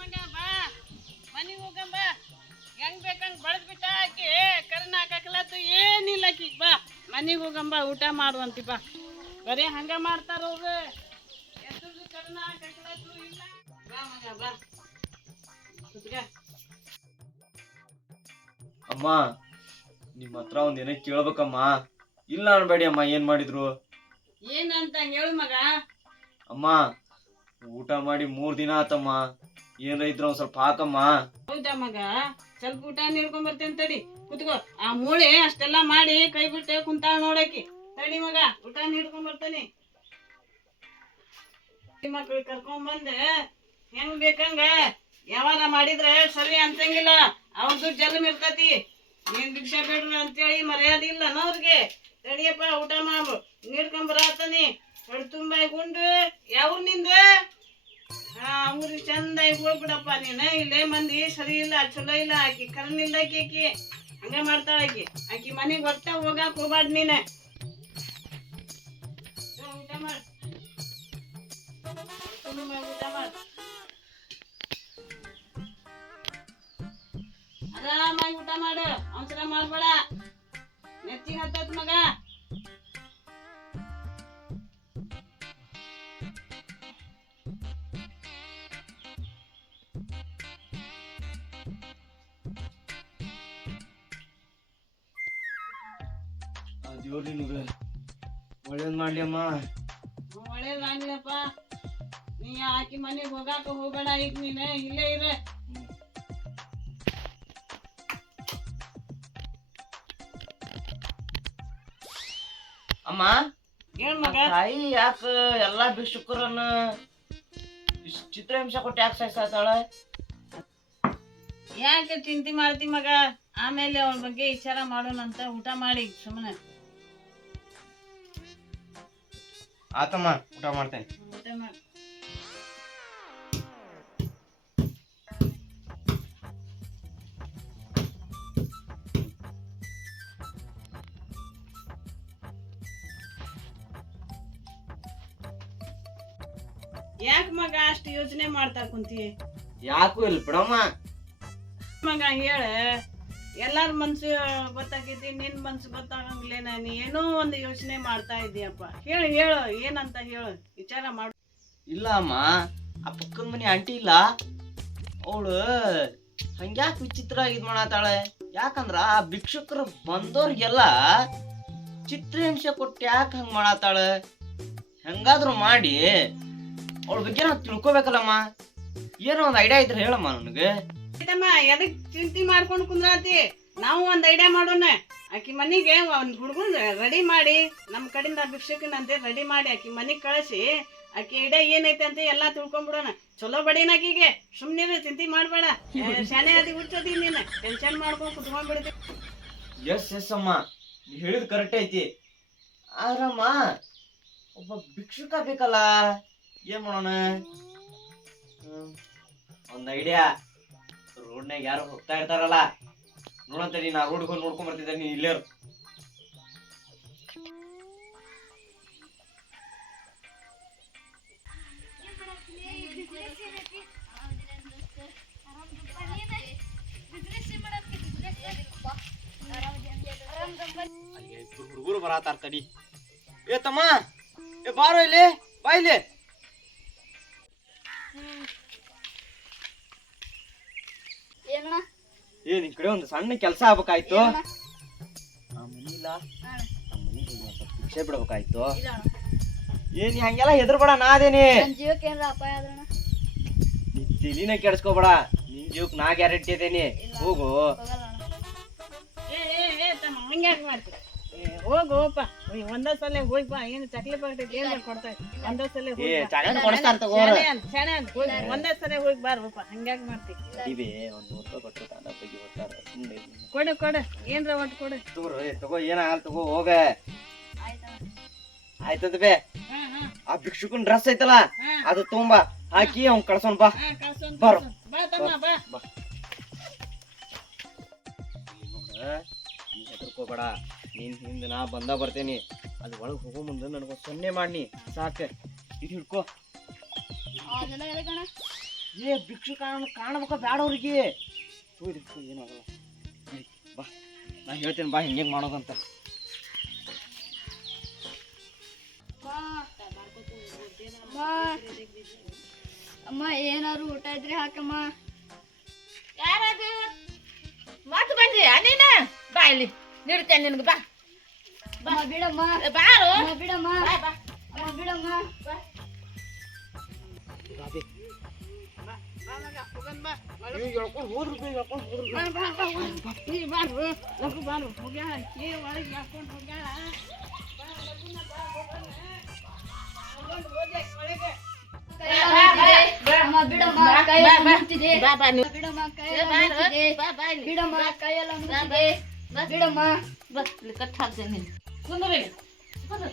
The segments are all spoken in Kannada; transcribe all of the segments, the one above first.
ಮಗ ಬಾ ಮನಿಗೆ ಹೋಗಂಬ ಹೆಂಗ್ ಬೇಕಂಗ್ ಬಳದ್ ಬಿಟ್ಟ ಆಕಿ ಕರ್ನ ಹಾಕಲತ್ತು ಏನಿಲ್ಲ ಆಕಿಗ್ ಬಾ ಮನಿಗೆ ಹೋಗಂಬ ಊಟ ಮಾಡುವಂತಿ ಬಾ ಬರೀ ಹಂಗ ಮಾಡ್ತಾರ ಅವ್ರು ಎಷ್ಟುದು ಕರ್ನ ಹಾಕಲತ್ತು ಇಲ್ಲ ಬಾ ಮಗ ಬಾ ಕುತ್ಕ ಅಮ್ಮ ನಿಮ್ಮ ಹತ್ರ ಒಂದೇನ ಕೇಳ್ಬೇಕಮ್ಮ ಇಲ್ಲ ಅನ್ಬೇಡಿ ಅಮ್ಮ ಏನ್ ಮಾಡಿದ್ರು ಏನಂತ ಹೇಳು ಮಗ ಅಮ್ಮ ಊಟ ಮಾಡಿ 3 ದಿನ ಆತಮ್ಮ ಏನ್ರ ಇದ್ರ ಒಂದ್ ಸ್ವಲ್ಪ ಹಾಕಮ್ಮ ಹೌದಾ ಮಗ ಸ್ವಲ್ಪ ಊಟ ನೀಡ್ಕೊಂಡ್ ಬರ್ತೇನೆ ತಡಿ ಕುತ್ಕೋ ಆ ಮೂಳೆ ಅಷ್ಟೆಲ್ಲಾ ಮಾಡಿ ಕೈ ಬಿಟ್ಟೆ ಕುಂತಾಳ ನೋಡಕಿ ತಡಿ ಮಗ ಊಟ ನೀಡ್ಕೊಂಡ್ ಬರ್ತೇನೆ ಮಕ್ಳು ಕರ್ಕೊಂಡ್ ಬಂದೆ ಹೆಂಗ್ ಬೇಕಂಗ ಯಾವಾರ ಮಾಡಿದ್ರೆ ಸರಿ ಅಂತಂಗಿಲ್ಲ ಅವ್ರದ್ದು ಜನ್ಮ ಇರ್ತತಿ ನೀನ್ ಭಿಕ್ಷೆ ಬೇಡ್ರಿ ಅಂತೇಳಿ ಮರ್ಯಾದೆ ಇಲ್ಲ ಅವ್ರಿಗೆ ತಡಿಯಪ್ಪ ಊಟ ಮಾಡು ನೀಡ್ಕೊಂಡ್ ಬರತಾನೆ ಹೊಡ್ ತುಂಬಾಯಿ ಗುಂಡು ಯಾವ ನಿಂದ ಅವ್ರಿಗೆ ಚಂದಾಗಿ ಹೋಗ್ಬಿಡಪ್ಪ ನೀನು ಇಲ್ಲೇ ಮಂದಿ ಸರಿ ಇಲ್ಲ ಚಲೋ ಇಲ್ಲ ಆಕಿ ಕರ್ನಿಲ್ಲ ಆಕಿ ಹಂಗ ಮಾಡ್ತಾಳ ಆಕಿ ಮನೆಗೆ ಒಟ್ಟ ಹೋಗಾಕ್ ಹೋಗ್ಬಾರ್ದು ನೀನ ಊಟ ಮಾಡ ಊಟ ಮಾಡ ಆರಾಮಾಗಿ ಊಟ ಮಾಡು ಅವಸರ ಮಾಡ್ಬೇಡ ನೆಚ್ಚಿಗೆ ಹತ್ತತ್ ಮಗ ದೇವ್ರ ನಿನಗ ಒಳ್ಳೇದ್ ಮಾಡ್ಲಿ ಅಮ್ಮ ಒಳ್ಳೇದಾಗ್ಲಪ್ಪ ನೀ ಆಕಿ ಮನೆಗೆ ಹೋಗಾಕ ಹೋಗ್ಬೇಡ ಈಗ ನೀನು ಇಲ್ಲೇ ಇರ ಅಮ್ಮ ಏನ್ ಮಗ ತಾಯಿ ಯಾಕ ಎಲ್ಲಾ ಭಿಕ್ಷುಕರನ್ನ ಚಿತ್ರಹಿಂಸೆ ಕೊಟ್ಟು ಯಾಕೆ ಸಾಯ್ಸಾತಾಳ ಯಾಕೆ ಚಿಂತೆ ಮಾಡ್ತಿ ಮಗ ಆಮೇಲೆ ಅವಳ ಬಗ್ಗೆ ವಿಚಾರ ಮಾಡೋಣಂತ ಊಟ ಮಾಡಿ ಸುಮ್ಮನೆ ಆತಮ್ಮ ಊಟ ಮಾಡ್ತೇನೆ ಊಟ ಮಾಡಿ ಯಾಕ ಮಗ ಅಷ್ಟು ಯೋಚನೆ ಮಾಡ್ತಾ ಕುಂತಿ ಯಾಕು ಇಲ್ಲ ಬಿಡಮ್ಮ ಮಗ ಹೇಳ ಎಲ್ಲಾರ ಮನ್ಸು ಗೊತ್ತಾಗೈತಿ ನಿನ್ ಮನ್ಸು ಗೊತ್ತಾಗಂಗಿಲ್ಲ ನೀ ಏನೋ ಒಂದು ಯೋಚನೆ ಮಾಡ್ತಾ ಇದೀಯಪ್ಪ ಹೇಳು ಹೇಳು ಏನಂತ ಹೇಳು ವಿಚಾರ ಮಾಡು ಇಲ್ಲ ಅಮ್ಮ ಆ ಪಕ್ಕದ ಮನೆ ಆಂಟಿ ಇಲ್ಲ ಅವಳು ಹಂಗ್ಯಾಕ್ ವಿಚಿತ್ರ ಇದ್ ಮಾಡತ್ತಾಳೆ ಯಾಕಂದ್ರ ಆ ಭಿಕ್ಷುಕರು ಬಂದವ್ರಿಗೆಲ್ಲ ಚಿತ್ರಹಿಂಸೆ ಕೊಟ್ಟು ಯಾಕೆ ಹಂಗ್ ಮಾಡತ್ತಾಳೆ ಹೆಂಗಾದ್ರು ಮಾಡಿ ಅವಳ ಬಗ್ಗೆ ನಾವು ತಿಳ್ಕೊಬೇಕಲ್ಲಮ್ಮ ಏನೋ ಒಂದ್ ಐಡಿಯಾ ಇದ್ರೆ ಹೇಳಮ್ಮ ನನಗೆ ಎದಕ್ ಚಿಂತೆ ಮಾಡ್ಕೊಂಡು ಕುಂದ್ರಾತಿ ನಾವು ಒಂದ್ ಐಡಿಯಾ ಮಾಡೋಣ ಆಕಿ ಮನಿಗೆ ಒಂದ್ ಹುಡುಗನ್ ರೆಡಿ ಮಾಡಿ ನಮ್ ಕಡೆಯಿಂದ ಭಿಕ್ಷಕನಂತೆ ರೆಡಿ ಮಾಡಿ ಆಕಿ ಮನಿಗ್ ಕಳಿಸಿ ಆಕಿ ಐಡಿಯಾ ಏನೈತೆ ಅಂತ ಎಲ್ಲಾ ತಿಳ್ಕೊಂಡ್ಬಿಡೋಣ ಚಲೋ ಬಡಿನ ಆಕಿಗೆ ಸುಮ್ನಿರು ಚಿಂತೆ ಮಾಡ್ಬೇಡ ಶಾನೆ ಅದಿ ಹುಟ್ಟದಿ ನೀನು ಟೆನ್ಷನ್ ಮಾಡ್ಕೊಂಡ್ ಕುತ್ಕೊಂಡ್ಬಿಡ್ತಿ ಎಸ್ ಅಮ್ಮ ನೀ ಹೇಳಿದ್ ಕರೆಕ್ಟ್ ಐತಿ ಆದ್ರಮ್ಮ ಒಬ್ಬ ಭಿಕ್ಷುಕ ಬೇಕಲ್ಲ ಏನ್ ಮಾಡೋಣ ಒಂದ್ ಐಡಿಯಾ ರೋಡ್ನಾಗ ಯಾರು ಹೋಗ್ತಾ ಇರ್ತಾರಲ್ಲ ನೋಡಂತ ನೀನ್ ಆ ರೋಡ್ ಹೋಗಿ ನೋಡ್ಕೊಂಡ್ ಬರ್ತಿದ್ದೆ ನೀನ್ ಇಲ್ಲೇ ಹುಡುಗರು ಬರತಾರ ತಡಿ ಏ ತಮ್ಮ ಏ ಬಾರೋ ಇಲ್ಲಿ ಬಾ ಇಲ್ಲಿ ಏ ನಿನ್ ಕಡೆ ಒಂದು ಸಣ್ಣ ಕೆಲಸ ಆಗ್ಬೇಕಾಯ್ತು ಮನಿಲ್ಲ ಭಿಕ್ಷೆ ಬಿಡ್ಬೇಕಾಯ್ತು ಏನ್ ಹಂಗೆಲ್ಲ ಹೆದರ್ಬೇಡ ನಾ ಅದೇನಿ ತಿಲಿನ ಕೆಡ್ಸ್ಕೋಬೇಡ ನಿನ್ ಜೀವಕ್ ನಾ ಗ್ಯಾರಂಟಿ ಅದೇನಿ ಹೋಗು ಹಂಗ್ಯಾಕ್ ಮಾಡ್ತಿ ಹೋಗಪ್ಪ ಒಂದೇ ಸಲ ಹೋಗಿ ಬಾ ಏನು ಚಕ್ಲಿ ಪಾಕಿ ಏನ್ ಕೊಡ್ತಾ ಒಂದೇ ಸಲ ಒಂದೇ ಸಲ ಹೋಗಿ ಬಾರಪ್ಪ ಹಂಗ್ಯಾಕ್ ಮಾಡ್ತಿ ಕೊಡು ಕೊಡು ಏನ್ರ ಒಟ್ಟು ಕೊಡು ತಗೋ ಏನಾಗಲ್ಲ ತಗೋ ಹೋಗ ಆಯ್ತದ ಬೇ ಆ ಭಿಕ್ಷುಕನ್ ಡ್ರೆಸ್ ಐತಲ್ಲ ಅದು ತಗೊಂಬಾ ಹಾಕಿ ಅವ್ನ್ ಕಳ್ಸೋನ್ ಬಾ ಬರೋ ಹೆದರ್ಕೋಬೇಡ ನೀನ್ ಹಿಂದ ನಾ ಬಂದ ಬರ್ತೇನಿ ಅದು ಒಳಗ್ ಹೋಗೋ ಮುಂದೆ ನನಗ 0 ಮಾಡಿ ಸಾಕ ಇದು ಹಿಡ್ಕೋ ಏ ಭಿಕ್ಷು ಕಾಣಬೇಕ ಬೇಡ ಅವ್ರಿಗೆ ಏನಾಗಲ್ಲ ಬಾ ನಾ ಹೇಳ್ತೇನೆ ಬಾ ಹಿಂಗೆ ಮಾಡೋದಂತ. ಅಮ್ಮ ಏನಾದ್ರು ಊಟ ಇದ್ರೆ ಹಾಕಮ್ಮ. ಯಾರದು ಮತ್ತೆ ಬಂದಿ ನೀನ ಬಾ ಇಲ್ಲಿ ನೀಡ್ತೇನೆ ನಿನಗೆ ಬಾ ಅಮ್ಮ ಬಿಡಮ್ಮ, ಬಾರು ಅಮ್ಮ ಬಿಡಮ್ಮ, ಬಾ ಬಾ ಅಮ್ಮ ಬಿಡಮ್ಮ. ಅಮ್ಮ ಬಿಡಮ್ಮ, ಕೈಯೆಲ್ಲ ಮುಗ್ತಿದೆ. ಬಾ ಬಾ ನೀವು ಬಿಡಮ್ಮ, ಕೈಯೆಲ್ಲ ಮುಗ್ತಿದೆ. ಬಾ ಬಾ ಇಲ್ಲಿ ಬಿಡಮ್ಮ, ಕೈಯೆಲ್ಲ ಮುಗ್ತಿದೆ. ಬಿಡಮ್ಮ. ಬಾ ಇಲ್ಲಿ ಕಟ್ ಹಾಕ್ತೇನೆ ನೀನು ಕುಂದ್ರೆ ಕುಂದ್ರೆ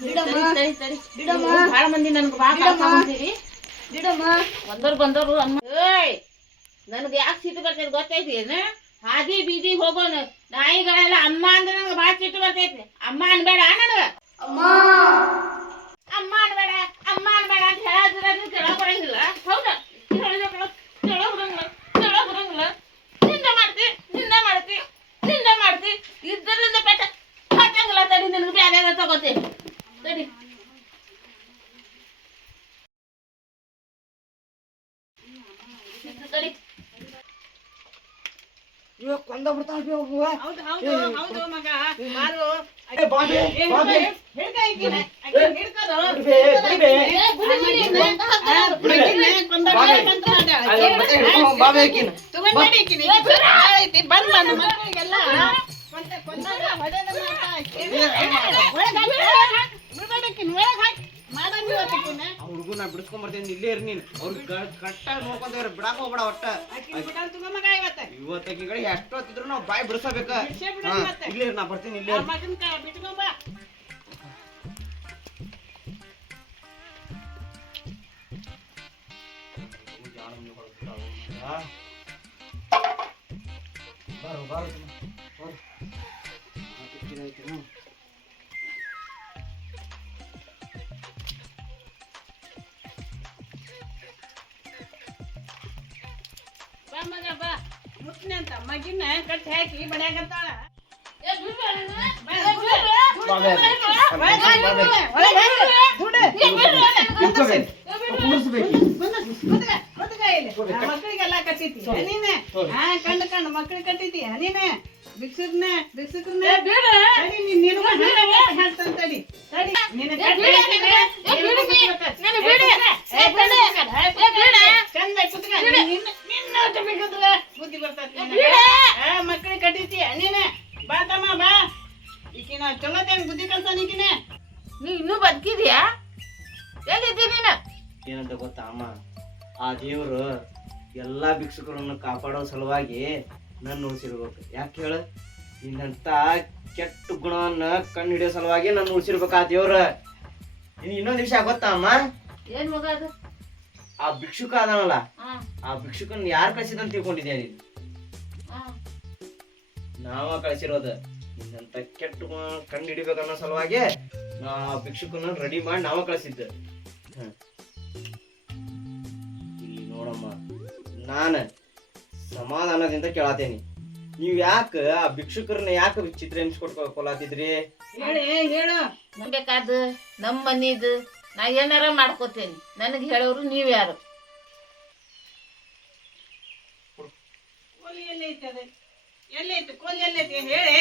ಬಿಡಮ್ಮ, ಸರಿ ಸರಿ ಬಿಡಮ್ಮ. ಭಾಳ ಮಂದಿ ನನಗೆ ಬಾ ಬಿಡಮ್ಮ. ಕಾಡ್ಕೊಂಡ್ಬಂದಿರಿ ಬಿಡಮ್ಮ. ಬಂದೋರು ಅಮ್ಮ ಏಯ್ ನನಗೆ ಯಾಕೆ ಸಿಟ್ಟು ಬರ್ತೈತೆ ಗೊತ್ತೈತಿ ಏನು ಹಾದಿ ಬೀದಿ ಹೋಗೋಣ ನಾಯಿಗಳೆಲ್ಲ ಅಮ್ಮ ಅಂದ್ರೆ ನನಗೆ ಭಾಳ ಸಿಟ್ಟು ಬರ್ತೈತಿ. ಅಮ್ಮ ಅನ್ಬೇಡ ನನಗೆ ಅಮ್ಮ ಅಮ್ಮ ಅನ್ಬೇಡ ಅಂತ ಹೇಳಾದ್ರೆ ನೀವು ಕೇಳಕ್ ಬರಂಗಿಲ್ಲ. ಹೌದಾ ಕೇಳೋ ಬರಂಗಿಲ್ಲ ನಿಂದ ಮಾಡ್ತಿ ಇದ್ರಲ್ಲಿಂದ ಪೆಟ್ಟ ಹತ್ತಂಗಿಲ್ಲ. ತಡಿ ನಿನಗೆ ಬ್ಯಾರೆ ತಗೋತಿ ತಡಿ ತಡಿ ಇವಾಗ ಕೊಂದ ಬಿಡ್ತಾಳ ಹೌದು ಹೌದು ಹೌದು ಮಗ ಮಾರು ಬಾಬೆ ಹಿಡ್ಕ ಈಕಿನ ಆಕಿನ ಹಿಡ್ಕದು ಬಾಬೆ ಹಾಕಿನ ತಗೊಂಡಿ ಈಕಿನ ಐತಿ ಬಂದ್ ಬಂದು ಮಕ್ಕಳಿಗೆಲ್ಲ ಕೊಂದಾಗ ಹೊಡೆದ ಬಿಡ್ಬೇಡಕ್ಕಿನ ಒಳಗೆ ಹಾಕಿ ಮಾಡಂಗಿ ಇವತ್ತಿನ ಹುಡುಗನ ಬಿಡಿಸ್ಕೊಂಡ್ ಬರ್ತೇನೆ ಇಲ್ಲೇ ಇರ್ ನೀನ್ ಅವ್ರಿಗೆ ಕಟ್ಟಾಗಿ ನೋಡ್ಕೊಂತೇವ್ರಿ ಬಿಡಾಕ ಹೋಗ್ಬೇಡ ಒಟ್ಟ ಆಕಿನ ಬಿಡಲ್ ತಗೋ ಮಗ ಇವತ್ತಾಕಿ ಕಡೆ ಎಷ್ಟೊತ್ತಿದ್ರು ನಾವು ಬಾಯಿ ಬಿಡಿಸಬೇಕ. ಬಿಡ್ಸೇ ಬಿಡು ಮತ್ತೆ. ಇಲ್ಲೇ ಇರ್ ನಾ ಬರ್ತೀನಿ ಇಲ್ಲೇ ಆ ಇರ್. ಮಗನ ಬಿಟ್ಕೊಂಬ ಬಾ ಮಗ ಬಾ ಮುಟ್ನೆ ಅಂತ ಮಗಿನ ಕಟ್ಟಿ ಹಾಕಿ ಬಡ್ಯಾಕತ್ತಾಳ ಮಕ್ಕಳಿಗೆಲ್ಲ ಕಟ್ಟಿತಿ ನೀನೆ ಕಂಡು ಮಕ್ಕಳಿಗೆ ಕಟ್ಟಿತಿ ನೀನೆ ಭಿಕ್ಷುಕ್ರನ್ನ ಹೇಳ್ತಂತಡಿ ಬುದ್ಧಿ ಬರ್ತೈತಿ ಮಕ್ಕಳಿಗೆ ಕಟ್ಟಿತಿ ನೀನೆ ಬಾ ತಮ್ಮ ಬಾ ಈಕಿನ ಚಲೋತೇನ್ ಬುದ್ಧಿ ಕಲ್ತಾನ ಈಕಿನ ನೀ ಇನ್ನೂ ಬದುಕಿದ್ಯಾ ಎಲ್ಲಿದ್ದಿ ನೀನು ಏನಂತ ಗೊತ್ತಾ ಅಮ್ಮ, ಆ ದೇವ್ರು ಎಲ್ಲಾ ಭಿಕ್ಷುಕರನ್ನು ಕಾಪಾಡೋ ಸಲುವಾಗಿ ನನ್ನ ಉಳಿಸಿರ್ಬೇಕು. ಯಾಕೆ ಹೇಳ, ನಿನ್ನಂತ ಕೆಟ್ಟ ಗುಣವನ್ನ ಕಂಡು ಹಿಡಿಯೋ ಸಲುವಾಗಿ ನನ್ನ ಉಳಿಸಿರ್ಬೇಕು ಆ ದೇವ್ರ. ಇನ್ನೊಂದ್ ವಿಷಯ ಗೊತ್ತಾ ಅಮ್ಮ, ಏನ್ ಮಗ ಅದು ಆ ಭಿಕ್ಷುಕ ಅದಾನಲ್ಲ, ಹಾ ಆ ಭಿಕ್ಷುಕನ್ ಯಾರು ಕಳ್ಸಿದಂತ ತಿಳ್ಕೊಂಡಿದ್ಯಾ ನೀನು? ಹಾ ನಾವ ಕಳ್ಸಿರೋದು. ನಿನ್ನಂತ ಕೆಟ್ಟ ಗುಣ ಕಂಡು ಹಿಡಿಬೇಕನ್ನೋ ಸಲುವಾಗಿ ನಾ ಆ ಭಿಕ್ಷುಕನ ರೆಡಿ ಮಾಡಿ ನಾವ ಕಳ್ಸಿದ್ದ. ಇಲ್ಲಿ ನೋಡಮ್ಮ, ನಾನ ಸಮಾಧಾನದಿಂದ ಕೇಳತೇನಿ, ನೀವ್ ಯಾಕ ಆ ಭಿಕ್ಷುಕರನ್ನ ಯಾಕೆ ಚಿತ್ರ ಹಿಂಸ್ಕೊಟ್ಕೊಳತಿದ್ರಿ? ಹೇಳು ಬೇಕಾದ ನಮ್ಮ ಮನಿದು ನಾ ಏನಾರ ಮಾಡ್ಕೋತೇನಿ, ನನಗೆ ಹೇಳೋರು ನೀವ್ ಯಾರು? ಕೋಲಿ ಎಲ್ಲೈತಿ ಅದು ಎಲ್ಲೈತಿ ಕೋಲಿ ಎಲ್ಲೈತಿ ಹೇಳಿ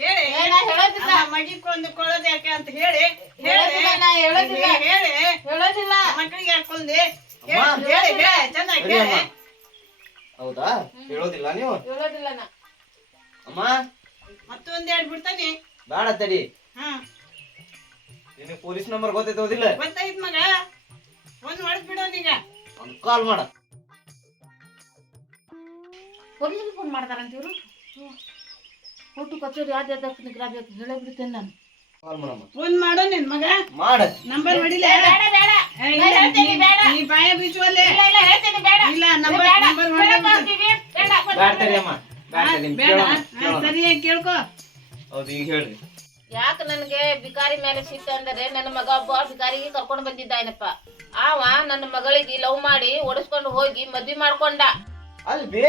ಹೇಳಿ ಹೇಳೋದಿಲ್ಲ. ಮಗಿ ಕೊಳ್ಳೋದು ಯಾಕೆ ಅಂತ ಹೇಳಿ ಹೇಳೋದಿಲ್ಲ, ನಾ ಹೇಳೋದಿಲ್ಲ. ಹೇಳಿ ಹೇಳೋದಿಲ್ಲ. ಮಕ್ಕಳಿಗೆ ಹಾಕೊಂಡೆ ಹೇಳಿ ಚೆನ್ನಾಗಿ ಹೇಳಿ. ಹೌದಾ? ಹೇಳೋದಿಲ್ಲ ನೀವು? ಹೇಳೋದಿಲ್ಲ ನಾ. ಅಮ್ಮ ಮತ್ತೊಂದೆರಡು ಬಿಡ್ತಾನೆ ಬೇಡ ತಡಿ, ಹಾ ನಿನಗೆ ಪೊಲೀಸ್ ನಂಬರ್ ಗೊತ್ತೈತೆ ಓದಿಲ್ಲ? ಗೊತ್ತಾಯ್ತು ಮಗ, ಒಂದ್ ಹೊಡೆದ್ ಬಿಡೋನೀಗ. ಒಂದ್ ಕಾಲ್ ಮಾಡ. ಪೊಲೀಸ್ಗೆ ಫೋನ್ ಮಾಡ್ತಾರಂತ ಇವರು. ಕೊಟ್ಟು ಕಚೇರಿ ಯಾವ್ದು ನಿಗ್ರಾಬೇಕು ಹೇಳೇ ಬಿಡ್ತೇನೆ ನಾನು. ಕಾಲ್ ಮಾಡಮ್ಮ. ಫೋನ್ ಮಾಡೋ ನಿನ್ ಮಗ ಮಾಡ. ನಂಬರ್ ಹೊಡಿಲೆ ಬೇಡ ಬೇಡ ಏ, ನಾ ಹೇಳ್ತೀನಿ, ಬೇಡ. ನೀ ಬಾಯ ಬೀಚುವಲ್ಲೇ ಇಲ್ಲ ಇಲ್ಲ ಹೇಳ್ತೀನಿ ಬೇಡ ಇಲ್ಲ ನಂಬರ್ ಬೇಡ ನಂಬರ್ ಬೇಡ ಹೊಡಿ ಮಾಡ್ತೀವಿ, ಬೇಡ ಬ್ಯಾಡ ತಡಿ ಅಮ್ಮ, ಬ್ಯಾಡ ತಡಿ, ಬೇಡ ಕೇಳೋಣ, ಹಾ, ಕೇಳೋಣ. ಸರಿಯಾಗಿ ಕೇಳ್ಕೊ. ಹೌದು, ಈಗ ಹೇಳ್ರಿ. ಯಾಕೆ ನನಗೆ ಬಿಕಾರಿ ಮೇಲೆ ಸಿಟ್ಟು ಅಂದರೆ ನನ್ನ ಮಗ ಒಬ್ಬ ಬಿಕಾರಿಗೆ ಕರ್ಕೊಂಡು ಬಂದಿದ್ದಾನಪ್ಪ. ಅವ ನನ್ನ ಮಗಳಿಗೆ ಲವ್ ಮಾಡಿ ಓಡಿಸ್ಕೊಂಡು ಹೋಗಿ ಮದ್ವೆ ಮಾಡ್ಕೊಂಡ. ಅಲ್ಬಿ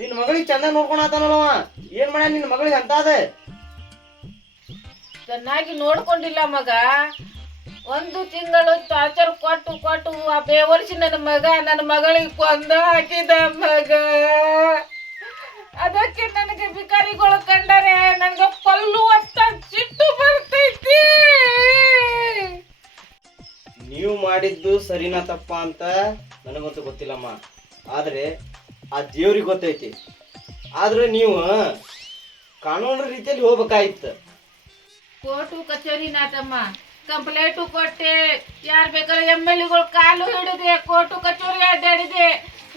ನಿನ್ ಮಗಳಿಗೆ ಚಂದ ನೋಡ್ಕೊಳತಾನಲ್ವ, ಏನ್ ಮಾಡ ನಿನ್ ಮಗಳಿಗೆ ಅಂತ ಅದ? ಚೆನ್ನಾಗಿ ನೋಡ್ಕೊಂಡಿಲ್ಲ ಮಗ. 1 ತಿಂಗಳು ಟಾರ್ಚರ್ ಕೊಟ್ಟು ಕೊಟ್ಟು ಆ ಬೇವರ್ಸಿ ನನ್ನ ಮಗಳಿಗೆ ಕೊಂದ ಹಾಕಿದ ಮಗ. ಅದಕ್ಕೆ ನನಗೆ ಬಿಕಾರಿಗಳು ಕಂಡರೆ ನನಗೆ ಕೊಲ್ಲುವಂತ ಸಿಟ್ಟು ಬರ್ತೈತಿ. ನೀವು ಮಾಡಿದ್ದು ಸರಿನಾ ತಪ್ಪ ಅಂತ ನನಗಂತೂ ಗೊತ್ತಿಲ್ಲಮ್ಮ, ಆದ್ರೆ ಆ ದೇವ್ರಿಗೆ ಗೊತ್ತೈತಿ. ಆದ್ರೆ ನೀವು ಕಾನೂನು ರೀತಿಯಲ್ಲಿ ಹೋಗ್ಬೇಕಾಗಿತ್ತು. ಕೋರ್ಟು ಕಚೇರಿ ನಾಟಮ್ಮ, ಕಂಪ್ಲೇಂಟು ಕೊಟ್ಟೆ, ಯಾರು ಬೇಕಾದ್ರೆ MLA ಕಾಲು ಹಿಡಿದೆ, ಕೋರ್ಟು ಕಚೇರಿ ಅಡ್ಡಾಡಿದೆ.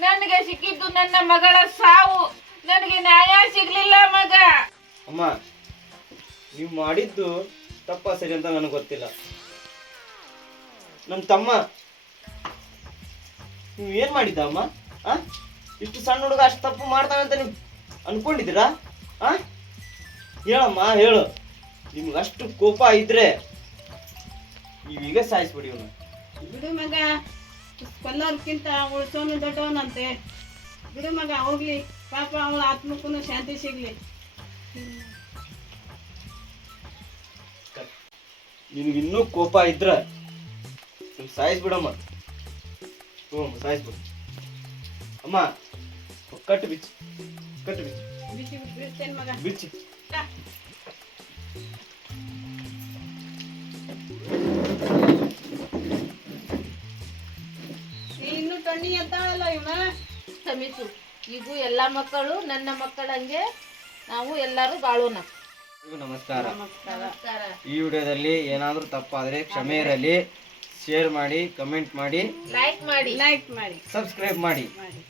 ನನಗೆ ಸಿಕ್ಕಿದ್ದು ನನ್ನ ಮಗಳ ಸಾವು, ನನಗೆ ನ್ಯಾಯ ಸಿಗ್ಲಿಲ್ಲ ಮಗ. ಅಮ್ಮ, ನೀವು ಮಾಡಿದ್ದು ತಪ್ಪ ಸರಿ ಅಂತ ನನಗೆ ಗೊತ್ತಿಲ್ಲ. ನಮ್ಮ ತಮ್ಮ ನೀವು ಏನ್ ಮಾಡಿದ್ದ ಅಮ್ಮ? ಆ ಇಷ್ಟು ಸಣ್ಣ ಹುಡುಗ ಅಷ್ಟು ತಪ್ಪು ಮಾಡ್ತಾನಂತ ನೀವು ಅನ್ಕೊಂಡಿದ್ದೀರಾ? ಆ ಹೇಳಮ್ಮ, ಹೇಳು. ನಿಮ್ಗೆ ಅಷ್ಟು ಕೋಪ ಇದ್ರೆ ನೀವೀಗ ಸಾಯಿಸ್ಬಿಡಿ ಇವನು. ಬಿಡು ಮಗ, ಕೊಲ್ಲೋರ್ಕಿಂತ ಉಳ್ಸೋನು ದೊಡ್ಡವನಂತೆ. ಬಿಡು ಮಗ, ಹೋಗ್ಲಿ, ಪಾಪ ಅವಳ ಆತ್ಮಕ್ಕೂ ಶಾಂತಿ ಸಿಗ್ಲಿ. ನಿನ್ಗೆ ಇನ್ನೂ ಕೋಪ ಇದ್ರ ನೀವು ಸಾಯಿಸ್ಬಿಡಮ್ಮ. ಹ್ಞೂ, ಸಾಯಿಸ್ಬಿಡು ಅಮ್ಮ. ಕಟ್ಟು ಬಿಚ್ಚಿ, ಕಟ್ಟು ಬಿಚ್ಚಿ, ಬಿಚ್ಚಿ ಬಿಡ್ತೇನೆ ಮಗ. ಬಿಚ್ಚಿ. ನೀ ಇನ್ನೂ ಟಣ್ಣಿ ಎತ್ತಾಳಲ್ಲ ಇವನ. ಕ್ಷಮಿಸು. ಈಗ ಎಲ್ಲ ಮಕ್ಕಳು ನನ್ನ ಮಕ್ಕಳಂಗೆ ನಾವು ಎಲ್ಲರೂ ಬಾಳೋಣ. ನಮಸ್ಕಾರ. ನಮಸ್ಕಾರ. ಈ ವಿಡಿಯೋದಲ್ಲಿ ಏನಾದರೂ ತಪ್ಪಾದರೆ ಕ್ಷಮೆ ಇರಲಿ. ಶೇರ್ ಮಾಡಿ, ಕಮೆಂಟ್ ಮಾಡಿ, ಲೈಕ್ ಮಾಡಿ. ಲೈಕ್ ಮಾಡಿ ಸಬ್ಸ್ಕ್ರೈಬ್ ಮಾಡಿ. ಮಾಡಿ.